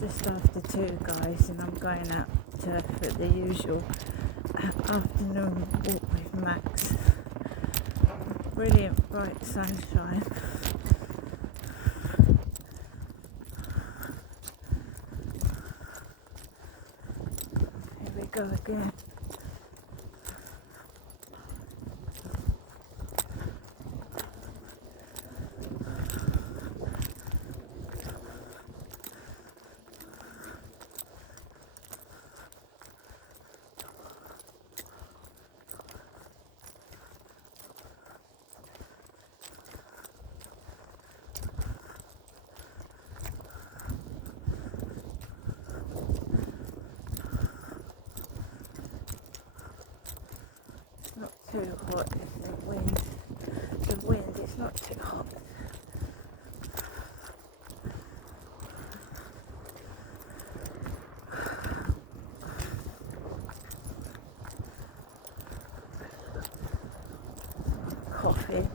just after 2, guys, and I'm going out for the usual afternoon walk with Max. Brilliant bright sunshine. Here we go again. Not too hot, is the wind. The wind is not too hot. Coffee.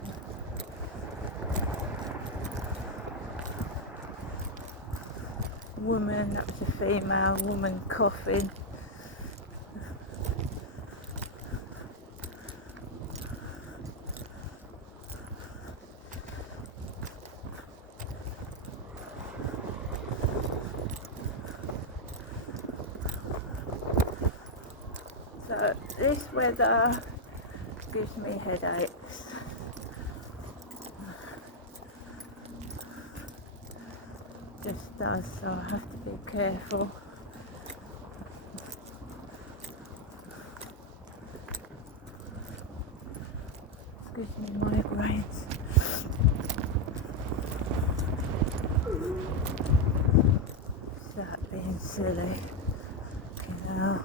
Woman, that was a female woman coughing. So this weather gives me headaches. Just does, so I have to be careful. Gives me migraines. Start being silly, you know.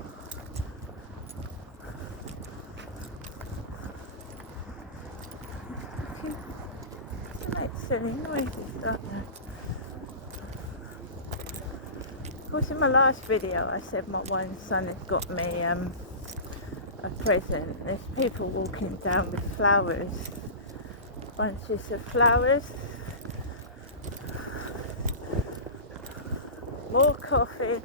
They make silly noises, don't they? Of course, in my last video I said my one son has got me a present. There's people walking down with flowers, bunches of flowers, more coffee.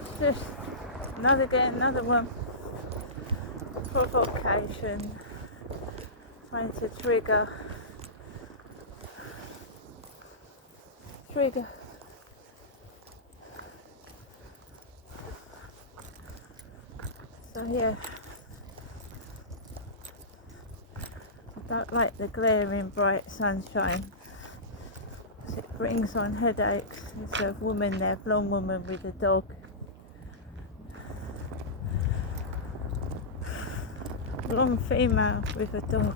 It's just another one, provocation, trying to trigger. So yeah, I don't like the glaring bright sunshine because it brings on headaches. There's a woman there, blonde woman with a dog. Blonde female with a dog.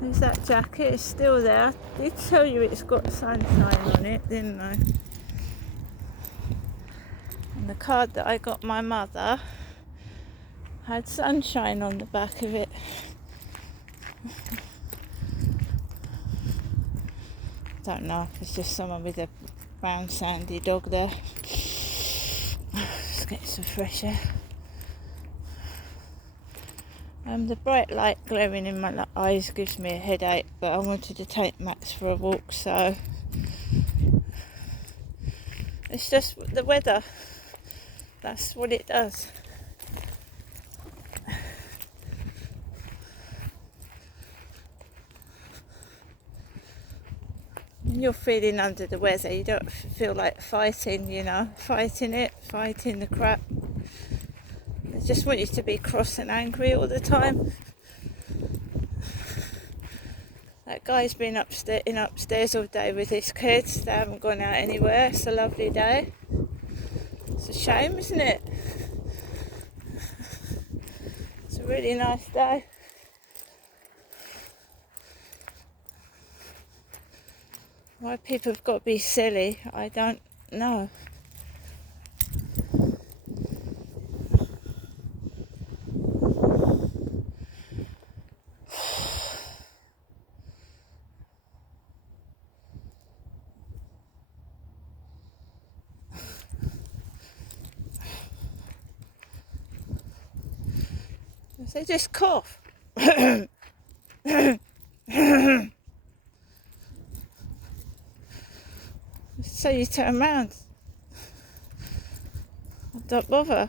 There's that jacket, it's still there. I did tell you it's got sunshine on it, didn't I? And the card that I got my mother had sunshine on the back of it. Don't know if it's just someone with a brown sandy dog there. Let's get some fresh air. The bright light glaring in my eyes gives me a headache, but I wanted to take Max for a walk, so it's just the weather. That's what it does. When you're feeling under the weather, you don't feel like fighting, you know, fighting the crap. They just want you to be cross and angry all the time. That guy's been upstairs all day with his kids. They haven't gone out anywhere. It's a lovely day. It's a shame, isn't it? It's a really nice day. Why people have got to be silly, I don't know. So just cough. So you turn around. Don't bother.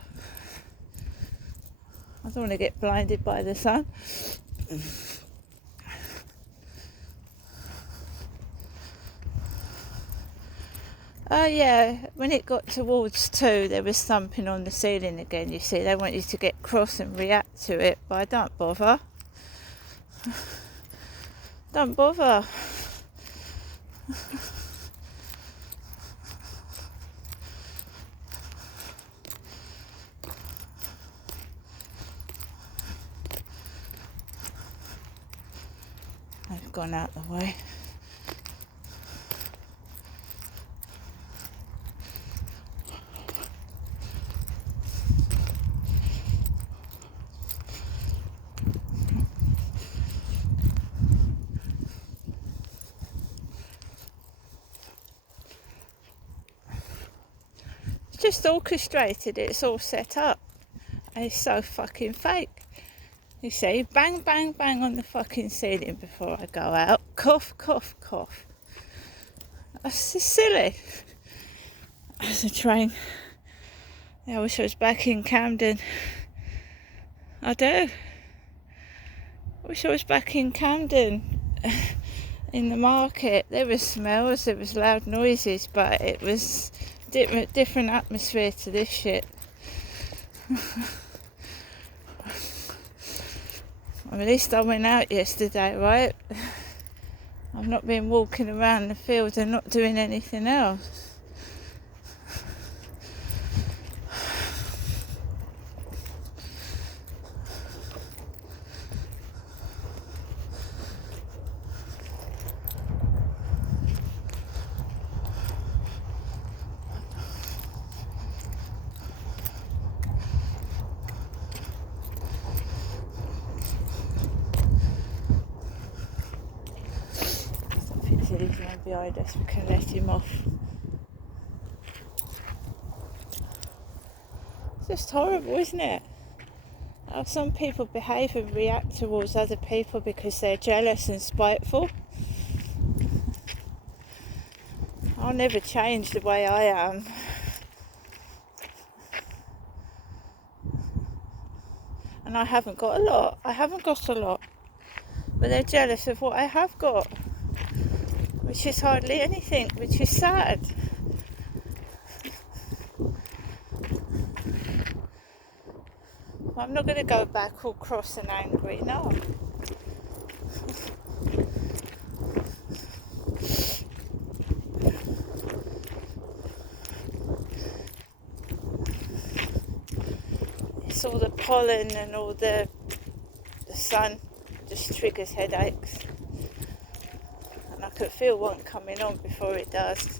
I don't want to get blinded by the sun. Oh yeah, when it got towards 2, there was something on the ceiling again, you see. They want you to get cross and react to it, but I don't bother. Don't bother. I've gone out the way. It's just orchestrated, it's all set up. And it's so fucking fake. You see, bang, bang, bang on the fucking ceiling before I go out. Cough, cough, cough. That's just silly. There's a train. Yeah, I wish I was back in Camden. I do. I wish I was back in Camden. In the market. There was smells, there was loud noises, but it was different atmosphere to this shit. At least I went out yesterday, right? I've not been walking around the fields and not doing anything else. He's one behind us, we can let him off. It's just horrible, isn't it? How some people behave and react towards other people because they're jealous and spiteful. I'll never change the way I am. And I haven't got a lot. But they're jealous of what I have got. Which is hardly anything, which is sad. I'm not going to go back all cross and angry, no. It's all the pollen and all the sun just triggers headaches. And I could feel one coming on before it does.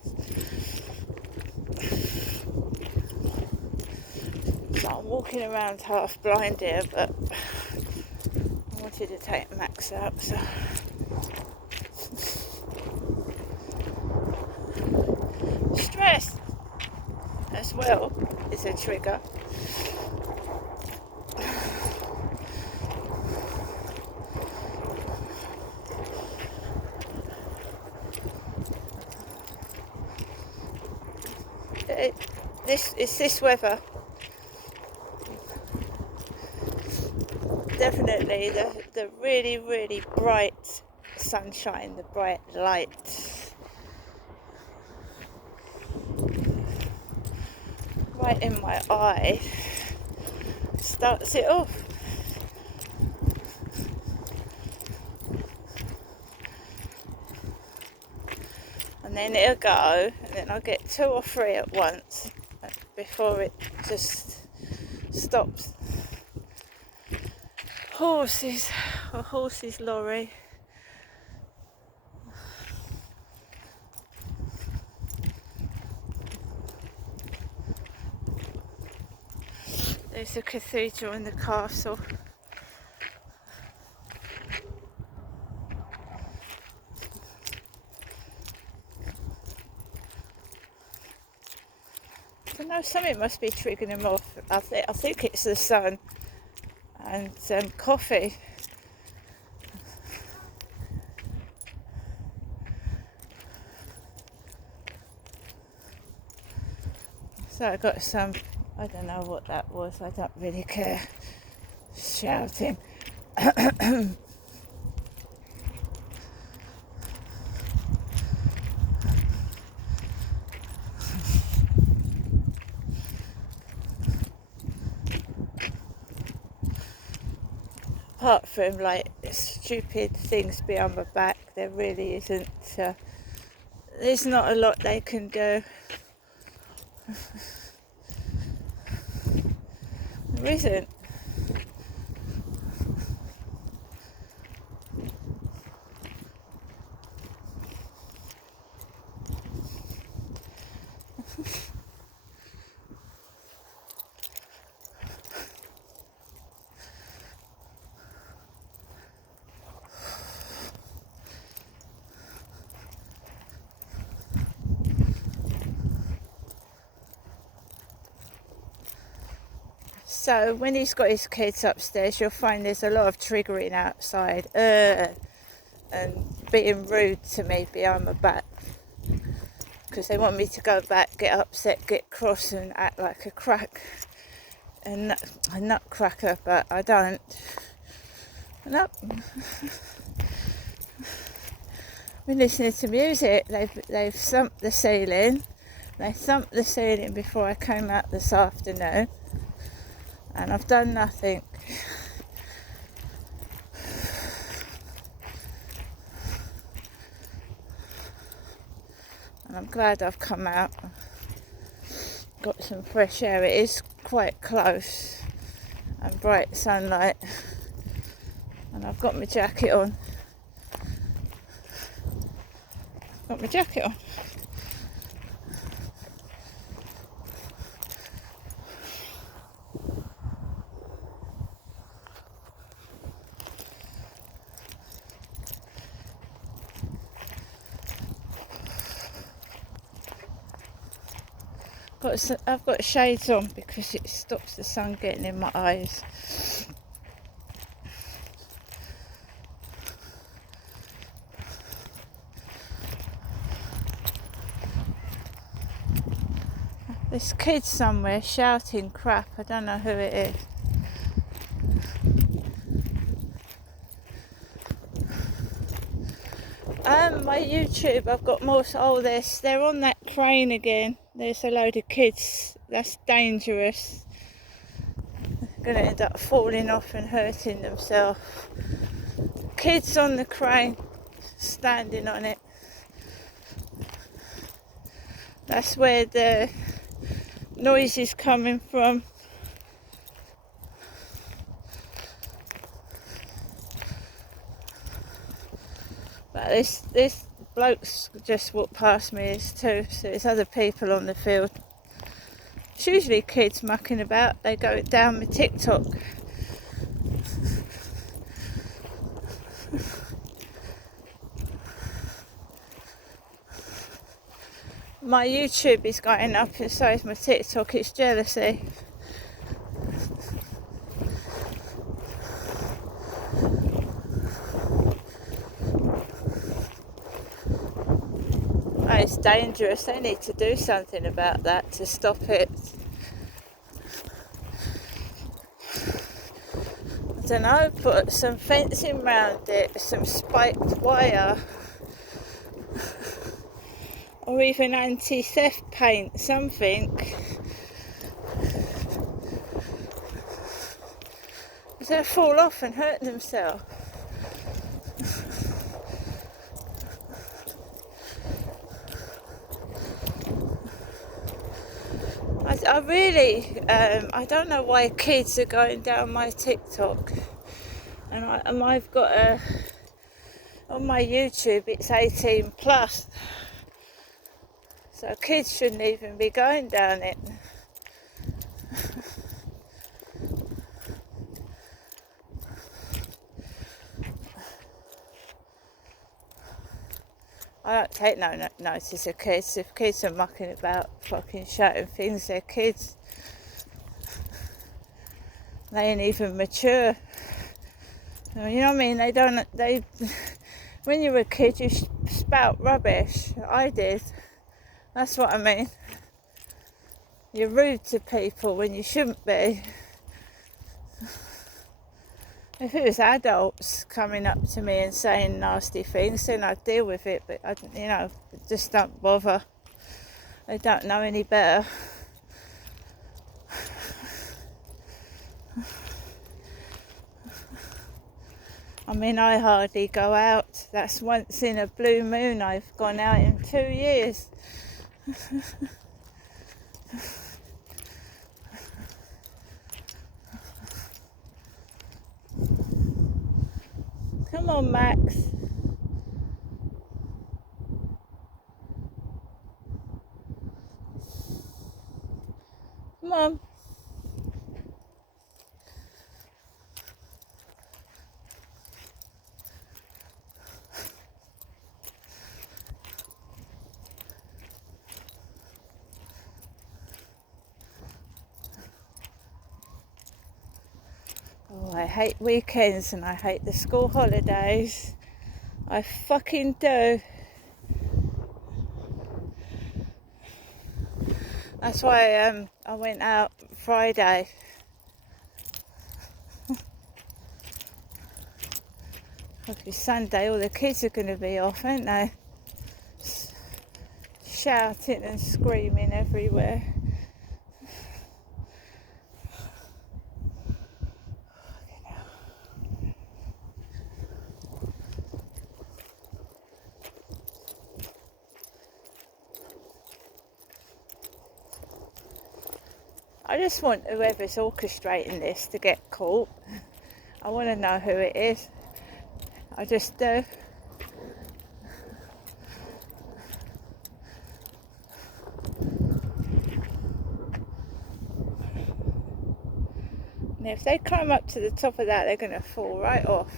So I'm walking around half blind here, but I wanted to take Max out, so. Stress as well is a trigger. This weather. Definitely the really, really bright sunshine, the bright light. Right in my eye starts it off. And then it'll go, and then I'll get 2 or 3 at once before it just stops. A horse's lorry. There's the cathedral and the castle. I don't know, something must be triggering him off. I think it's the sun and coffee. So I got some, I don't know what that was, I don't really care, shouting. Apart from like stupid things behind my back, there really isn't, there's not a lot they can do. There isn't. So when he's got his kids upstairs, you'll find there's a lot of triggering outside and being rude to me behind my back, because they want me to go back, get upset, get cross and act like a nutcracker, but I don't. Nope. Been listening to music. They've thumped the ceiling. They thumped the ceiling before I came out this afternoon, and I've done nothing. And I'm glad I've come out, got some fresh air. It is quite close and bright sunlight, and I've got my jacket on. Got my jacket on. I've got shades on because it stops the sun getting in my eyes. This kid somewhere shouting crap. I don't know who it is. My YouTube, I've got more. Oh, they're on that crane again. There's a load of kids. That's dangerous. They're going to end up falling off and hurting themselves. Kids on the crane, standing on it. That's where the noise is coming from. But this bloke's just walked past me too, so there's other people on the field. It's usually kids mucking about. They go down my TikTok. My YouTube is going up and so is my TikTok. It's jealousy. It's dangerous. They need to do something about that to stop it. I don't know, put some fencing around it, some spiked wire, or even anti-theft paint, something. They'll fall off and hurt themselves. I really, I don't know why kids are going down my TikTok, and I've got on my YouTube it's 18 plus, so kids shouldn't even be going down it. I don't take no notice of kids. If kids are mucking about, fucking shouting things, they're kids. They ain't even mature. You know what I mean? When you're a kid, you spout rubbish. I did. That's what I mean. You're rude to people when you shouldn't be. If it was adults coming up to me and saying nasty things, then I'd deal with it. But just don't bother. They don't know any better. I mean, I hardly go out. That's once in a blue moon I've gone out in 2 years. Come on, Max. Come on. Oh, I hate weekends and I hate the school holidays. I fucking do. That's why I went out Friday. It's Sunday, all the kids are going to be off, aren't they? Shouting and screaming everywhere. I just want whoever's orchestrating this to get caught. I want to know who it is. I just do. And if they climb up to the top of that, they're going to fall right off.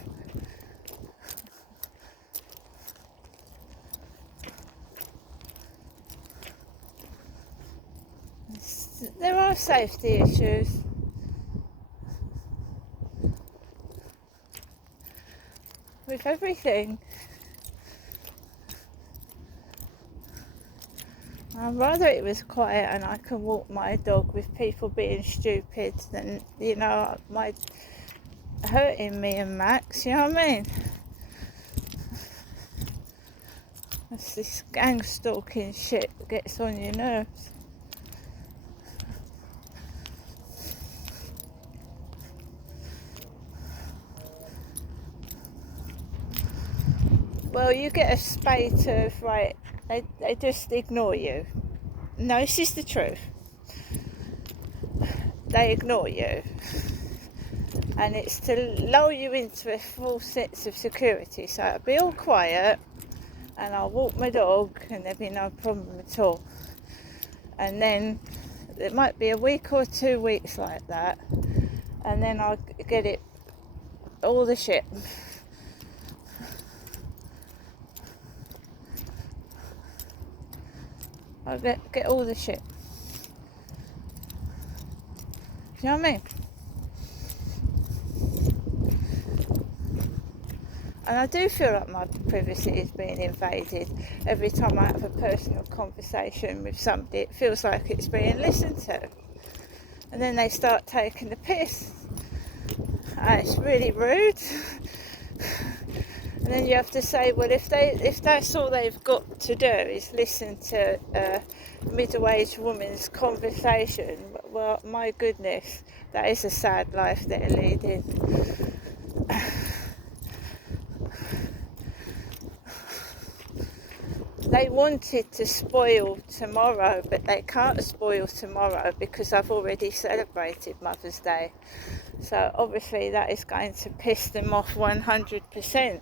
There are safety issues. With everything. I'd rather it was quiet and I can walk my dog with people being stupid than, hurting me and Max, you know what I mean? That's this gang stalking shit that gets on your nerves. Well, you get a spate of, right, they just ignore you. No, this is the truth. They ignore you. And it's to lull you into a false sense of security. So it'll be all quiet and I'll walk my dog and there'll be no problem at all. And then it might be a week or 2 weeks like that. And then I'll get it, all the shit. I'll get all the shit. You know what I mean? And I do feel like my privacy is being invaded. Every time I have a personal conversation with somebody, it feels like it's being listened to. And then they start taking the piss. And it's really rude. And then you have to say, well, if that's all they've got to do is listen to a middle-aged woman's conversation, well, my goodness, that is a sad life they're leading. They wanted to spoil tomorrow, but they can't spoil tomorrow because I've already celebrated Mother's Day. So obviously that is going to piss them off 100%.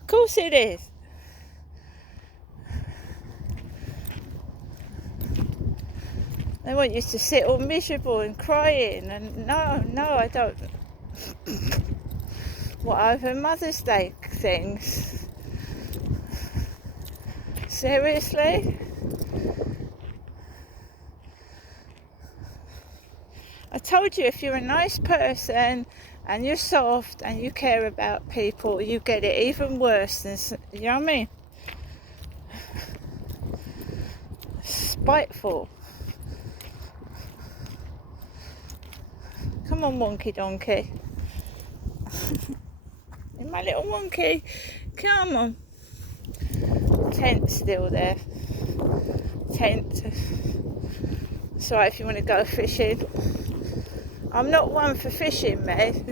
Of course it is. They want you to sit all miserable and crying, and no, I don't. What, over Mother's Day things? Seriously? I told you, if you're a nice person and you're soft and you care about people, you get it even worse than, you know what I mean? Spiteful. Come on, wonky donkey. My little wonky. Come on. Tent's still there. Tent. It's alright if you want to go fishing. I'm not one for fishing, mate.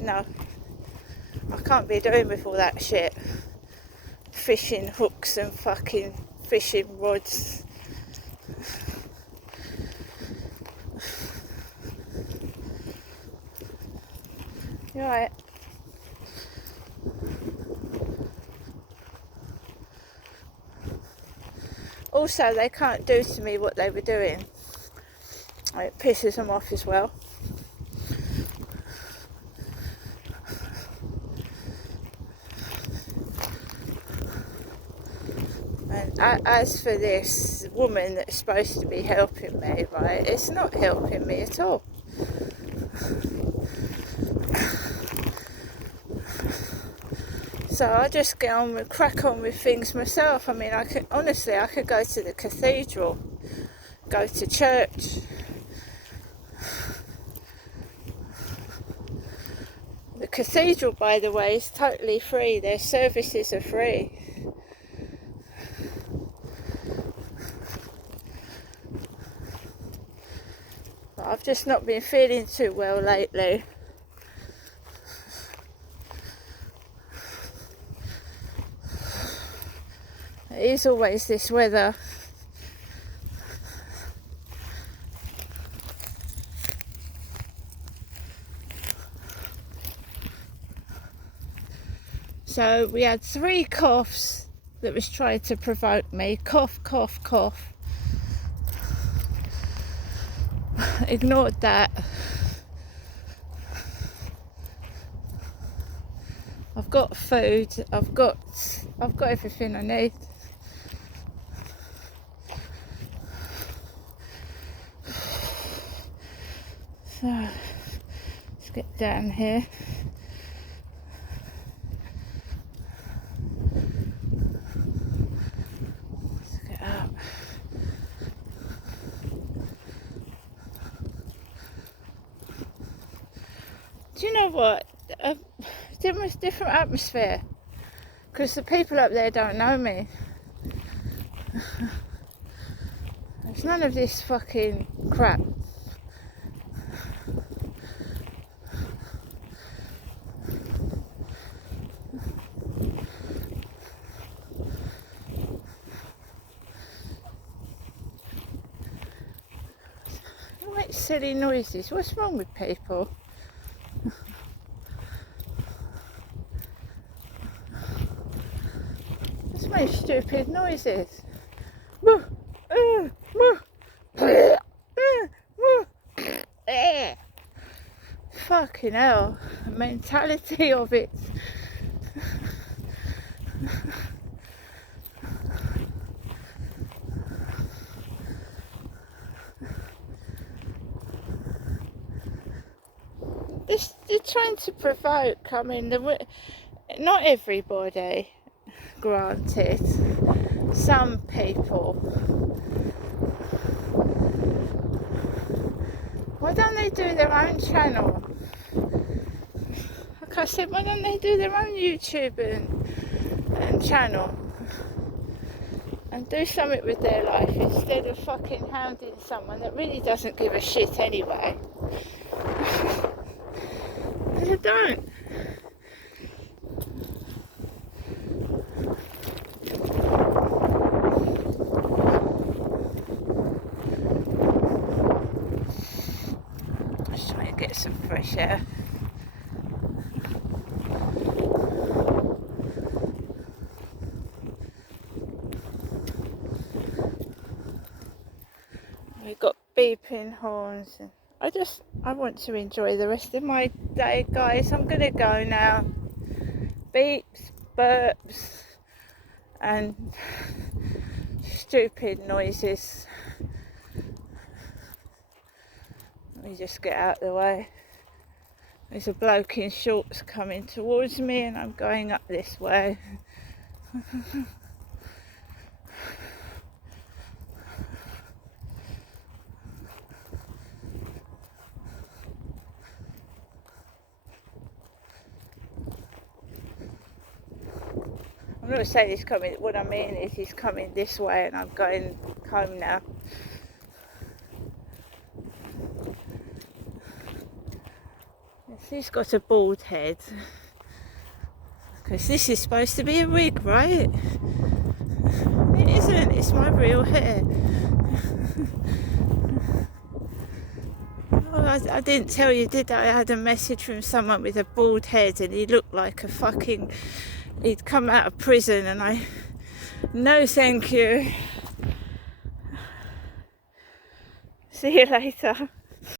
No. I can't be doing with all that shit. Fishing hooks and fucking fishing rods. You alright? Also, they can't do to me what they were doing. It pisses them off as well. And as for this woman that's supposed to be helping me, right, it's not helping me at all. So I just get on and crack on with things myself. I mean, I could go to the cathedral, go to church. The cathedral, by the way, is totally free. Their services are free. But I've just not been feeling too well lately. It is always this weather. So we had 3 coughs that was trying to provoke me. Cough, cough, cough. Ignored that. I've got food. I've got everything I need. So let's get down here. Let's get up. Do you know what? Different atmosphere. Because the people up there don't know me. There's none of this fucking crap. What silly noises? What's wrong with people? Let's make stupid noises. Fucking hell, the mentality of it. They're trying to provoke. I mean, not everybody, granted. Some people. Why don't they do their own channel? Like I said, why don't they do their own YouTube and channel? And do something with their life instead of fucking hounding someone that really doesn't give a shit anyway. They don't. Let's try and get some fresh air. We've got beeping horns and I want to enjoy the rest of my day, guys. I'm gonna go now. Beeps, burps, and stupid noises. Let me just get out of the way. There's a bloke in shorts coming towards me, and I'm going up this way. I'm not saying he's coming, what I mean is he's coming this way and I'm going home now. Yes, he's got a bald head. Because this is supposed to be a wig, right? It isn't, it's my real hair. Oh, I didn't tell you, did I? I had a message from someone with a bald head and he looked like a fucking... He'd come out of prison and no thank you. See you later.